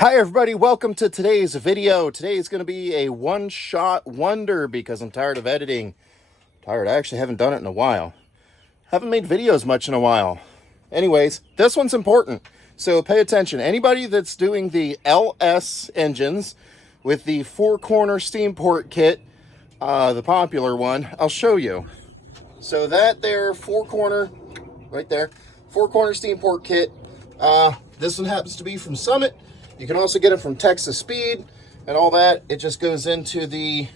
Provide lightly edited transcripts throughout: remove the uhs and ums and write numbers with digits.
Hi everybody, welcome to today's video. Today is going to be a one-shot wonder because I'm tired of editing. I actually haven't done it in a while. Haven't made videos much in a while. Anyways, this one's important, so pay attention. Anybody that's doing the LS engines with the four-corner steam port kit, the popular one, I'll show you. So that there four-corner, right there, four-corner steam port kit, this one happens to be from Summit. You can also get it from Texas Speed and all that. It just goes into the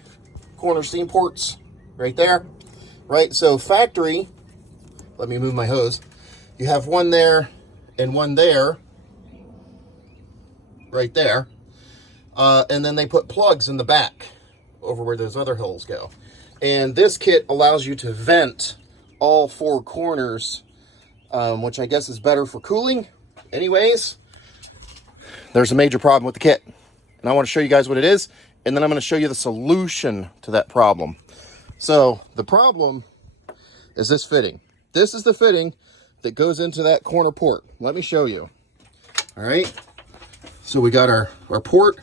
corner steam ports right there, right? So factory, let me move my hose. You have one there and one there, right there. And then they put plugs in the back over where those other holes go. And this kit allows you to vent all four corners, which I guess is better for cooling. Anyways, there's a major problem with the kit, and I want to show you guys what it is, and then I'm going to show you the solution to that problem. So the problem is this fitting. This is the fitting that goes into that corner port. Let me show you. All right. So we got our port,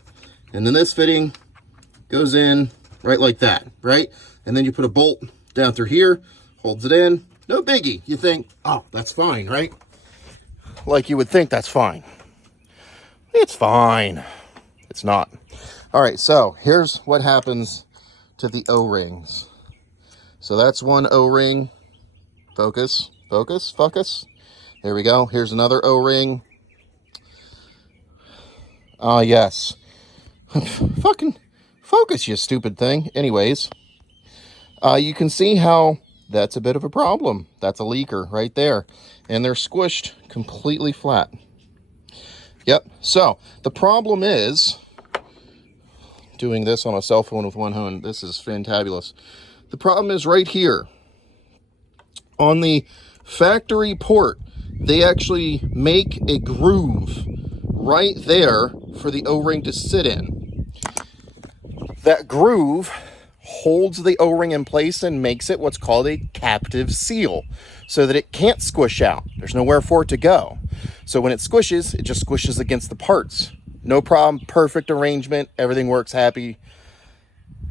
and then this fitting goes in right like that, right? And then you put a bolt down through here, holds it in. No biggie. You think, oh, that's fine, right? Like you would think that's fine. It's fine. It's not. All right, so here's what happens to the O-rings. So that's one O-ring. Focus, focus, focus. There we go. Here's another O-ring. Yes. Fucking focus, you stupid thing. Anyways, you can see how that's a bit of a problem. That's a leaker right there. And they're squished completely flat. Yep. So the problem is doing this on a cell phone with one hand. This is fantabulous. The problem is right here on the factory port. They actually make a groove right there for the O-ring to sit in. That groove holds the O-ring in place and makes it what's called a captive seal so that it can't squish out. There's nowhere for it to go. So when it squishes, it just squishes against the parts. No problem, perfect arrangement, everything works happy.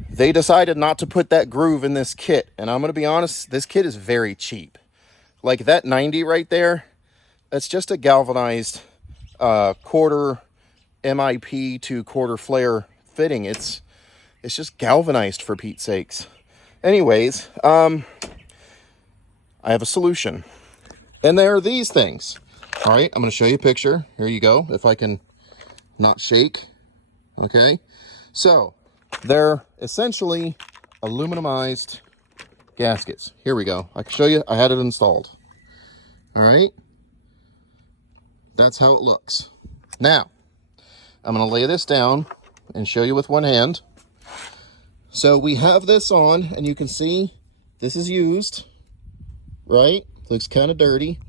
They decided not to put that groove in this kit. And I'm going to be honest, this kit is very cheap. Like that 90 right there, that's just a galvanized quarter MIP to quarter flare fitting. It's just galvanized, for Pete's sakes. Anyways, I have a solution. And there are these things. All right, I'm going to show you a picture. Here you go, if I can not shake. Okay, so they're essentially aluminumized gaskets. Here we go. I can show you. I had it installed. All right, that's how it looks. Now, I'm going to lay this down and show you with one hand. So we have this on, and you can see this is used, right? Looks kind of dirty.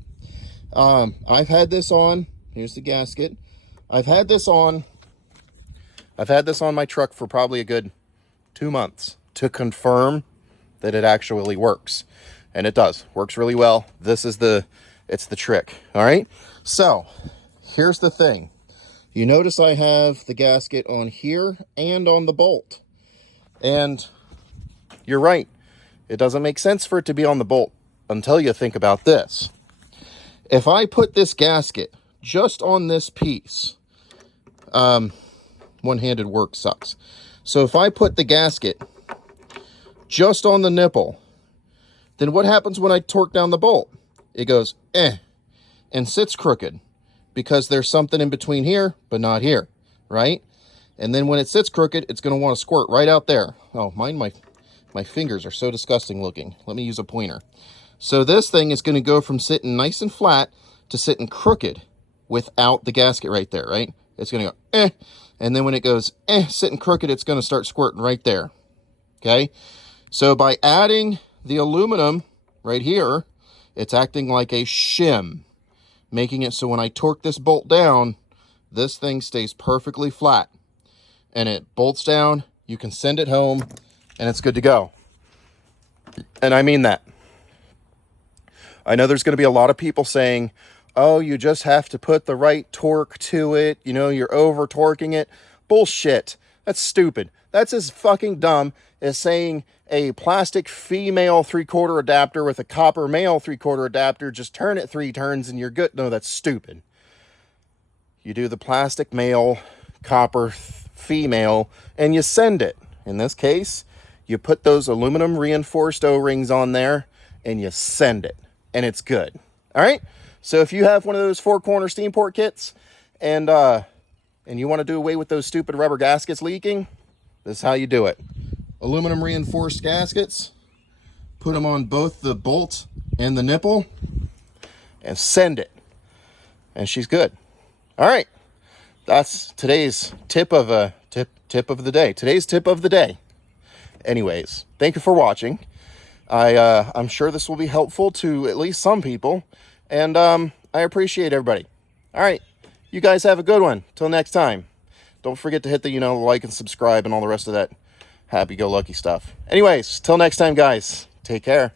I've had this on. Here's the gasket. I've had this on my truck for probably a good 2 months to confirm that it actually works. And it does. Works really well. It's the trick. All right. So here's the thing. You notice I have the gasket on here and on the bolt. And you're right. It doesn't make sense for it to be on the bolt until you think about this. If I put this gasket just on this piece, one-handed work sucks. So if I put the gasket just on the nipple, then what happens when I torque down the bolt? It goes, and sits crooked because there's something in between here, but not here, right? And then when it sits crooked, it's going to want to squirt right out there. Oh, my fingers are so disgusting looking. Let me use a pointer. So this thing is going to go from sitting nice and flat to sitting crooked without the gasket right there, right? It's going to go, and then when it goes, sitting crooked, it's going to start squirting right there, okay? So by adding the aluminum right here, it's acting like a shim, making it so when I torque this bolt down, this thing stays perfectly flat. And it bolts down, you can send it home, and it's good to go. And I mean that. I know there's going to be a lot of people saying, oh, you just have to put the right torque to it, you know, you're over torquing it. Bullshit. That's stupid. That's as fucking dumb as saying a plastic female 3/4 adapter with a copper male 3/4 adapter, just turn it 3 turns and you're good. No, that's stupid. You do the plastic male, copper female, and you send it. In this case, you put those aluminum reinforced O-rings on there and you send it, and it's good. All right? So if you have one of those 4-corner steam port kits and you want to do away with those stupid rubber gaskets leaking, this is how you do it. Aluminum reinforced gaskets, put them on both the bolt and the nipple, and send it. And she's good. All right. That's today's tip of the day. Today's tip of the day. Anyways, thank you for watching. I'm sure this will be helpful to at least some people, and I appreciate everybody. All right. You guys have a good one. Till next time. Don't forget to hit the, like and subscribe and all the rest of that happy-go-lucky stuff. Anyways, till next time, guys. Take care.